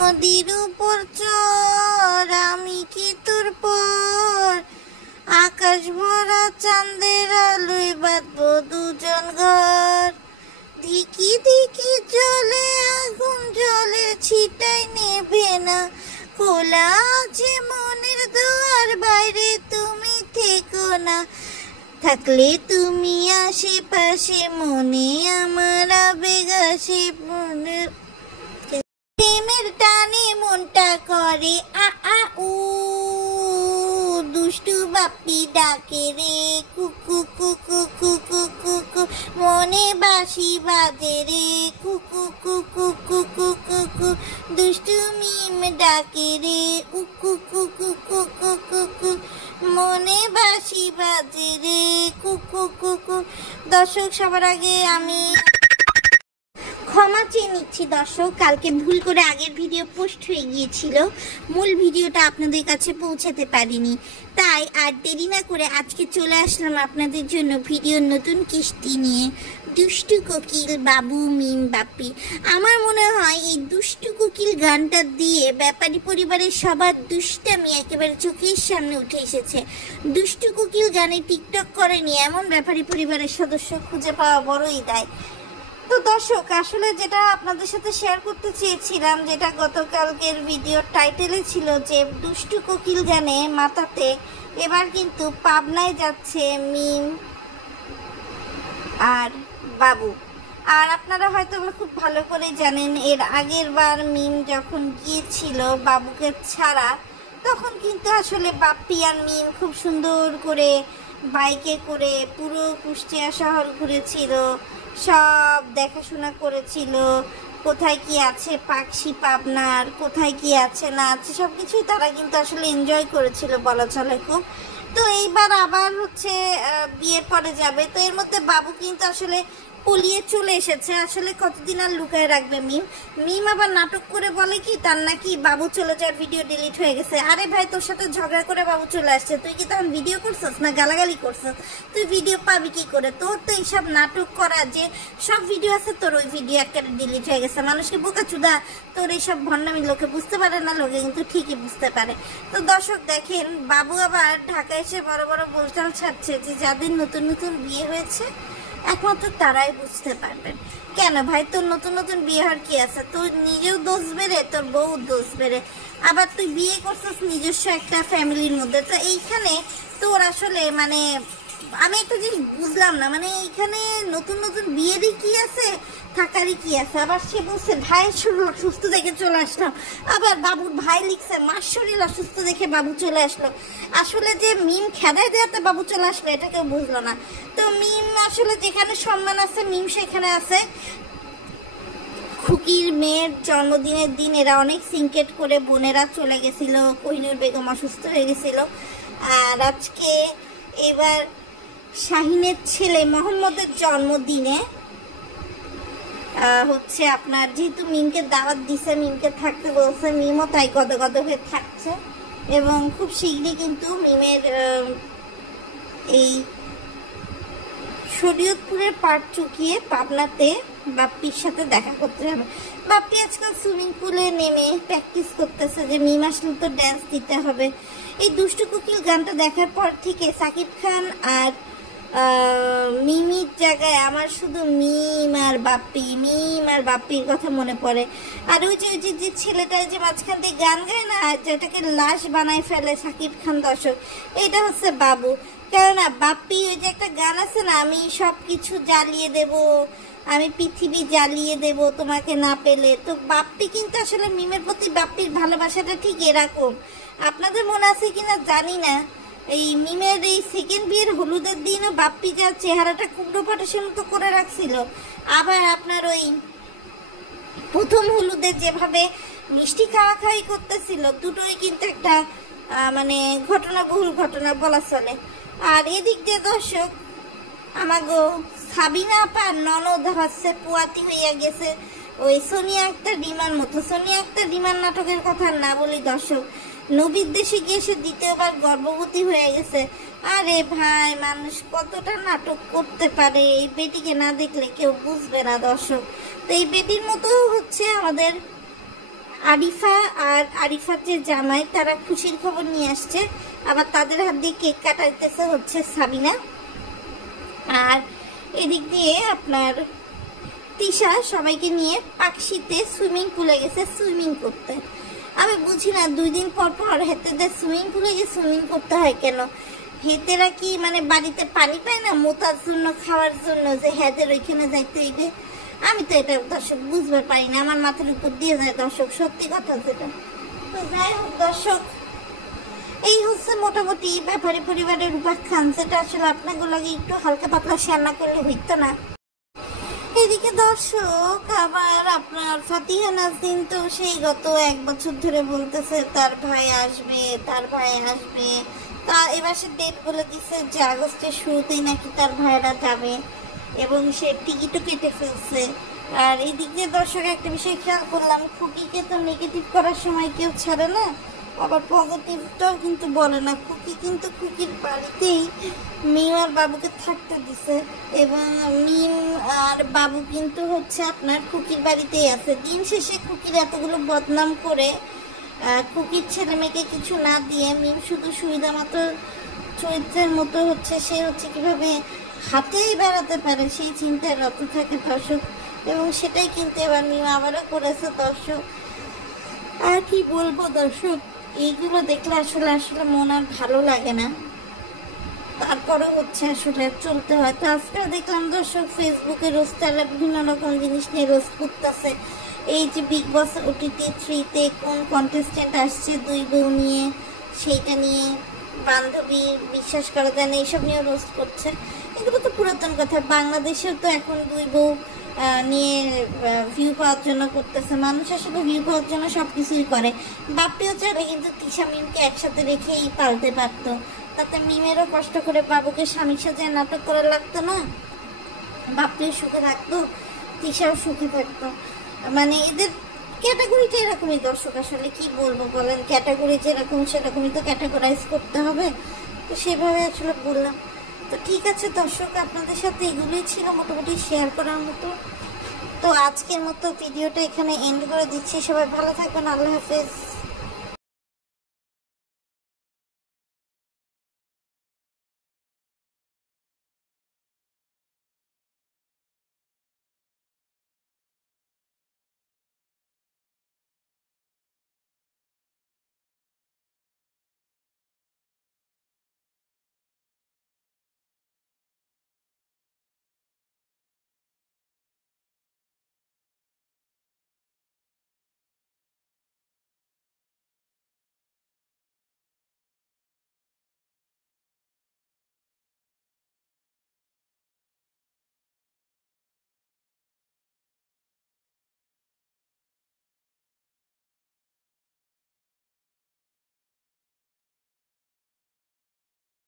নদীর উপর চর আমি কি তোর পর, আকাশ ভরা চাঁদের আলোয় বাঁধবো দুজন ঘর। ধিকি ধিকি জলে আগুন জলের ছিটায় নেবে না, খোলা আছে মনের দুয়ার বাইরে তুমি থেকো না। থাকলে তুমি আশেপাশে মনে আমার আবেগ আসে, প্রেমের টানে মনটা করে আ আ উ, দুষ্টু বাপ্পি ডাকে রে কুকু কুকু কুকু কুকু, মনে বাঁশি বাজে রে কুকু কুকু কুকু কুকু, দুষ্টু মিম ডাকে রে উকু কুকু কুকু কুকু, মনে বাঁশি বাজে রে কুকু কুকু। দর্শক, সবার আগে আমি ক্ষমা চেয়ে নিচ্ছি দর্শক, কালকে ভুল করে আগের ভিডিও পোস্ট হয়ে গিয়েছিল, মূল ভিডিওটা আপনাদের কাছে পৌঁছাতে পারিনি, তাই আর দেরি না করে আজকে চলে আসলাম আপনাদের জন্য ভিডিওর নতুন কিস্তি নিয়ে। দুষ্টু কোকিল বাবু মিম বাপ্পি। আমার মনে হয় এই দুষ্টু কোকিল গানটা দিয়ে ব্যাপারী পরিবারের সবার দুষ্টামি একেবারে চোখের সামনে উঠে এসেছে। দুষ্টু কোকিল গানে টিকটক করেনি এমন ব্যাপারী পরিবারের সদস্য খুঁজে পাওয়া বড়ই দায়। তো দর্শক, আসলে যেটা আপনাদের সাথে শেয়ার করতে চেয়েছিলাম, যেটা গতকালকের ভিডিওর টাইটেলে ছিল, যে দুষ্টু কোকিল গানে মাতাতে এবার কিন্তু পাবনায় যাচ্ছে মিম আর বাবু। আর আপনারা হয়তো খুব ভালো করে জানেন, এর আগের বার মিম যখন গিয়েছিল বাবুকে ছাড়া, তখন কিন্তু আসলে বাপ্পি আর মিম খুব সুন্দর করে বাইকে করে পুরো কুষ্টিয়া শহর ঘুরেছিল, সব দেখাশোনা করেছিল, কোথায় কি আছে পাকশি পাবনার, কোথায় কি আছে না আছে সব কিছুই তারা কিন্তু আসলে এনজয় করেছিল বলা চলে খুব। তো এইবার আবার হচ্ছে বিয়ের পরে যাবে, তো এর মধ্যে বাবু কিন্তু আসলে পলিয়ে চলে এসেছে। আসলে কতদিন আর লুকায় রাখবে মিম? মিম আবার নাটক করে বলে কি তার নাকি বাবু চলে যাওয়ার ভিডিও ডিলিট হয়ে গেছে। আরে ভাই, তোর সাথে ঝগড়া করে বাবু চলে আসছে, তুই কি তখন ভিডিও করছিস না গালাগালি করছিস? তুই ভিডিও পাবি কি করে? তোর তো এইসব নাটক করা যে সব ভিডিও আছে, তোর ওই ভিডিও একটা ডিলিট হয়ে গেছে। মানুষকে বোকা চুদা, তোর এইসব ভণ্ডামি লোকে বুঝতে পারে না, লোকে কিন্তু ঠিকই বুঝতে পারে। তো দর্শক দেখেন, বাবু আবার ঢাকায় এসে বড় বড় বোলচাল ছাড়ছে যে যাদের নতুন নতুন বিয়ে হয়েছে একমাত্র তারাই বুঝতে পারবেন। কেন ভাই, তোর নতুন নতুন বিয়ে হওয়ার কি আছে? তোর নিজেও দোষ বেড়ে, তোর বউ দোষ বেড়ে, আবার তুই বিয়ে করছিস নিজস্ব একটা ফ্যামিলির মধ্যে। তো এইখানে তোর আসলে মানে আমি একটা জিনিস বুঝলাম না, মানে এইখানে নতুন নতুন বিয়েরই কি আছে, থাকারই কি আছে? আবার সে বলছে ভাইয়ের শরীর অসুস্থ দেখে চলে আসলাম, আবার বাবুর ভাই লিখছে মার শরীর অসুস্থ দেখে বাবু চলে আসলো। আসলে যে মিম খেদায় দেওয়াতে বাবু চলে আসলো এটা কেউ বুঝলো না। তো মিম আসলে যেখানে সম্মান আছে মিম সেখানে আছে। খুকির মেয়ের জন্মদিনের দিন এরা অনেক সিনকেট করে বোনেরা চলে গেছিল, কোহিনুর বেগম অসুস্থ হয়ে গেছিল, আর আজকে এবার শাহিনের ছেলে মোহাম্মদের জন্মদিনে হচ্ছে আপনার যেহেতু মিমকে দাওয়াত দিছে, মিমকে থাকতে বলছে, মিমও তাই গদগদ হয়ে থাকছে। এবং খুব শীঘ্রই কিন্তু মিমের এই শরীয়তপুরের পাট চুকিয়ে পাবনাতে বাপ্পির সাথে দেখা করতে যাবে। বাপ্পি আজকাল সুইমিং পুলে নেমে প্র্যাকটিস করতেছে যে মিম আসলে তো ড্যান্স দিতে হবে। এই দুষ্টু কোকিল গানটা দেখার পর থেকে সাকিব খান আর মিমির জায়গায় আমার শুধু মিম আর বাপ্পির কথা মনে পড়ে। আর ওই যে ছেলেটা যে মাঝখান দিয়ে গান গায় না, যেটাকে লাশ বানায় ফেলে সাকিব খান, দর্শক এটা হচ্ছে বাবু। কেননা বাপ্পি ওই যে একটা গান আছে না, আমি সব কিছু জ্বালিয়ে দেব, আমি পৃথিবী জ্বালিয়ে দেব তোমাকে না পেলে। তো বাপ্পি কিন্তু আসলে মিমের প্রতি বাপ্পির ভালোবাসাটা ঠিক এরকম। আপনাদের মনে আছে কিনা জানি না, এই মিমের এই সেকেন্ড বিয়ের হলুদের দিনও বাপ্পি যা চেহারাটা কুমড়ো পটাশের মতো করে রাখছিল, আবার আপনার ওই প্রথম হলুদে যেভাবে মিষ্টি খাওয়াখাওয়ি করতেছিল, দুটোই কিন্তু একটা মানে ঘটনাবহুল ঘটনা বলা চলে। আর এদিক দিয়ে দর্শক আমাগো সাবিনা আপা ননদ হচ্ছে পুয়াতি হইয়া গেছে ওই সোনিয়া আক্তার রিমার মতো। সোনিয়া আক্তার রিমার নাটকের কথা না বলি দর্শক, নবীর দেশে গিয়ে সে দ্বিতীয়বার গর্ভবতী হয়ে গেছে। আরে ভাই, মানুষ কতটা নাটক করতে পারে, এই বেটিকে না দেখলে কেউ বুঝবে না দর্শক। তো এই বেটির মতো হচ্ছে আমাদের আরিফা আর আরিফার যে জামাই তারা খুশির খবর নিয়ে আসছে, আবার তাদের হাত দিয়ে কেক কাটাইতেছে হচ্ছে সাবিনা। আর এদিক দিয়ে আপনার তিশা সবাইকে নিয়ে পাকশিতে সুইমিং পুলে গেছে সুইমিং করতে। আমি বুঝি না 2 দিন পর পর হেতেদের সুইমিং পুলে গিয়ে সুইমিং করতে হয় কেন? হেতেরা কি মানে বাড়িতে পানি পায় না মোতার জন্য, খাওয়ার জন্য, যে হেদের ওইখানে যাইতে হইবে? আমি তো এটা দর্শক বুঝতে পারি না, আমার মাথার উপর দিয়ে যায় দর্শক, সত্যি কথা যেটা। তো যাই হোক দর্শক, এই হচ্ছে মোটামুটি ব্যাপারী পরিবারের উপাখ্যান, যেটা আসলে আপনাগুলো একটু হালকা পাতলা শেয়ার না করলে হইতো না। এদিকে দর্শক আবার আপনার ফাতিহা নাজনীন তো সেই গত 1 বছর ধরে বলতেছে তার ভাই আসবে, তার ভাই আসবে। তা এবার সে ডেট বলে দিছে যে আগস্টের শুরুতেই নাকি তার ভাইরা যাবে, এবং সে টিকিটও কেটে ফেলছে। আর এদিকে দর্শক একটা বিষয় খেয়াল করলাম, খুকিকে তো নেগেটিভ করার সময় কেউ ছাড়ে না, আবার পজিটিভটাও কিন্তু বলে না। খুকি কিন্তু খুকির বাড়িতেই মিম আর বাবুকে থাকতে দিছে, এবং মিম আর বাবু কিন্তু হচ্ছে আপনার খুকির বাড়িতেই আছে। দিন শেষে খুকির এতগুলো বদনাম করে খুকির ছেলে মেয়েকে কিছু না দিয়ে মিম শুধু সুবিধা মতো চরিত্রের মতো হচ্ছে সে হচ্ছে কিভাবে হাতেই বেড়াতে পারে সেই চিন্তায় রত থাকে দর্শক, এবং সেটাই কিন্তু এবার মিম আবারও করেছে দর্শক। আর কি বলবো দর্শক, এইগুলো দেখলে আসলে মন আর ভালো লাগে না, তারপরে হচ্ছে আসলে চলতে হয়। তো আজকে দেখলাম দর্শক ফেসবুকে রোস্টাররা বিভিন্ন রকম জিনিস নিয়ে রোস্ট করতেছে। এই যে বিগ বস OTT 3-তে কোন কন্টেস্টেন্ট আসছে 2 বউ নিয়ে, সেইটা নিয়ে বান্ধবী বিশ্বাস করা যায় না, এইসব নিয়ে রোস্ট করছে। এগুলো তো পুরাতন কথা, বাংলাদেশেও তো এখন 2 বউ নিয়ে ভিউ পাওয়ার জন্য করতেছে। মানুষ আসলে ভিউ পাওয়ার জন্য সব কিছুই করে। বাপ্পিও চাইলে কিন্তু তিশা মিমকে একসাথে রেখেই পালতে পারতো, তাতে মিমেরও কষ্ট করে বাবুকে স্বামীর সাথে নাটক করা লাগতো না, বাপ্পিও সুখে থাকতো, তিশাও সুখে থাকতো। মানে এদের ক্যাটাগরিটা এরকমই দর্শক, আসলে কি বলবো বলেন, ক্যাটাগরি যেরকম সেরকমই তো ক্যাটাগরাইজ করতে হবে, তো সেভাবে আসলে বললাম। তো ঠিক আছে দর্শক, আপনাদের সাথে এগুলোই ছিল মোটামুটি শেয়ার করার মতো। তো আজকের মতো ভিডিওটা এখানে এন্ড করে দিচ্ছি। সবাই ভালো থাকবেন, আল্লাহ হাফেজ।